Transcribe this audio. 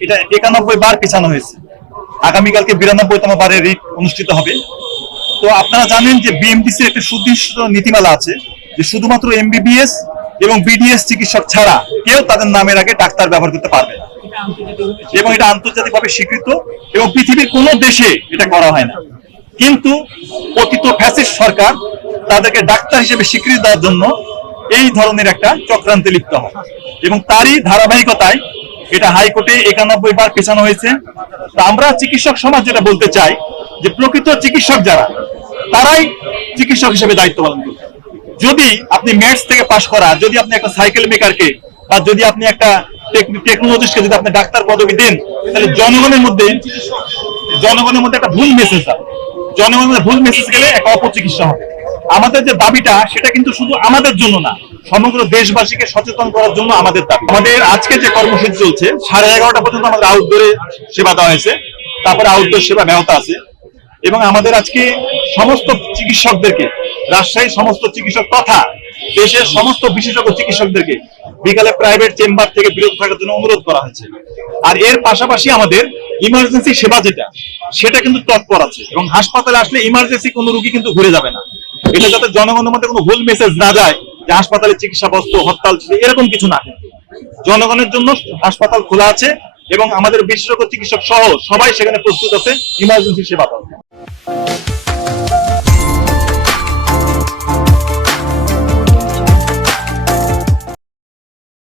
এটা একানব্বই বার পেছানো হয়েছে। আগামীকালকে বিরানব্বইতম বারের রিট অনুষ্ঠিত হবে। তো আপনারা জানেন যে বিএমডিসি একটা সুদৃষ্ট নীতিমালা আছে যে শুধুমাত্র এমবিবিএস এবং বিডিএস চিকিৎসক ছাড়া কেউ তাদের নামের আগে ডাক্তার ব্যবহার করতে পারবে এবং এটা আন্তর্জাতিকভাবে স্বীকৃত এবং পৃথিবীর কোনো দেশে এটা করা হয় না। কিন্তু পতিত ফ্যাসিস্ট সরকার তাদেরকে ডাক্তার হিসেবে স্বীকৃতি দেওয়ার জন্য এই ধরনের একটা চক্রান্তে লিপ্ত হয়। এবং তারই ধারাবাহিকতায় এটা হাইকোর্টে একানব্বই বার পেছানো হয়েছে। তা আমরা চিকিৎসক সমাজ যেটা বলতে চাই, যে প্রকৃত চিকিৎসক যারা, তারাই চিকিৎসক হিসেবে দায়িত্ব পালন করবে। যদি আপনি ম্যাথস থেকে পাশ করা, যদি আপনি একটা সাইকেল মেকারকে বা যদি আপনি একটা টেকনোলজিস্টকে যদি আপনি ডাক্তার পদবি দেন, তাহলে জনগণের মধ্যে জনগণের মধ্যে একটা ভুল মেসেজ যায় জনগণের মধ্যে ভুল মেসেজ গেলে একটা অপচিকিৎসা হবে। আমাদের যে দাবিটা, সেটা কিন্তু শুধু আমাদের জন্য না সমগ্র দেশবাসীকে সচেতন করার জন্য আমাদের দাবি। আমাদের আজকে যে কর্মসূচি চলছে, সাড়ে এগারোটা পর্যন্ত আমাদের আউটডোরে সেবা দেওয়া হয়েছে। তারপরে আউটডোর সেবা ব্যাহত আছে। এবং আমাদের আজকে সমস্ত চিকিৎসকদেরকে, রাজশাহীর সমস্ত চিকিৎসক তথা দেশের সমস্ত বিশেষজ্ঞ চিকিৎসকদেরকে বিকালে প্রাইভেট চেম্বার থেকে বিরত থাকার জন্য অনুরোধ করা হয়েছে আর এর পাশাপাশি আমাদের ইমার্জেন্সি সেবা যেটা, সেটা কিন্তু তৎপর আছে। এবং হাসপাতালে আসলে ইমার্জেন্সি কোনো রুগী কিন্তু ঘুরে যাবে না। এটা যাতে জনগণের মধ্যে কোনো ভুল মেসেজ না যায় যে হাসপাতালে চিকিৎসা বস্তু, হরতাল, এরকম কিছু না। জনগণের জন্য হাসপাতাল খোলা আছে এবং আমাদের বিশেষজ্ঞ চিকিৎসক সহ সবাই সেখানে প্রস্তুত আছে ইমার্জেন্সি সেবা দেওয়ার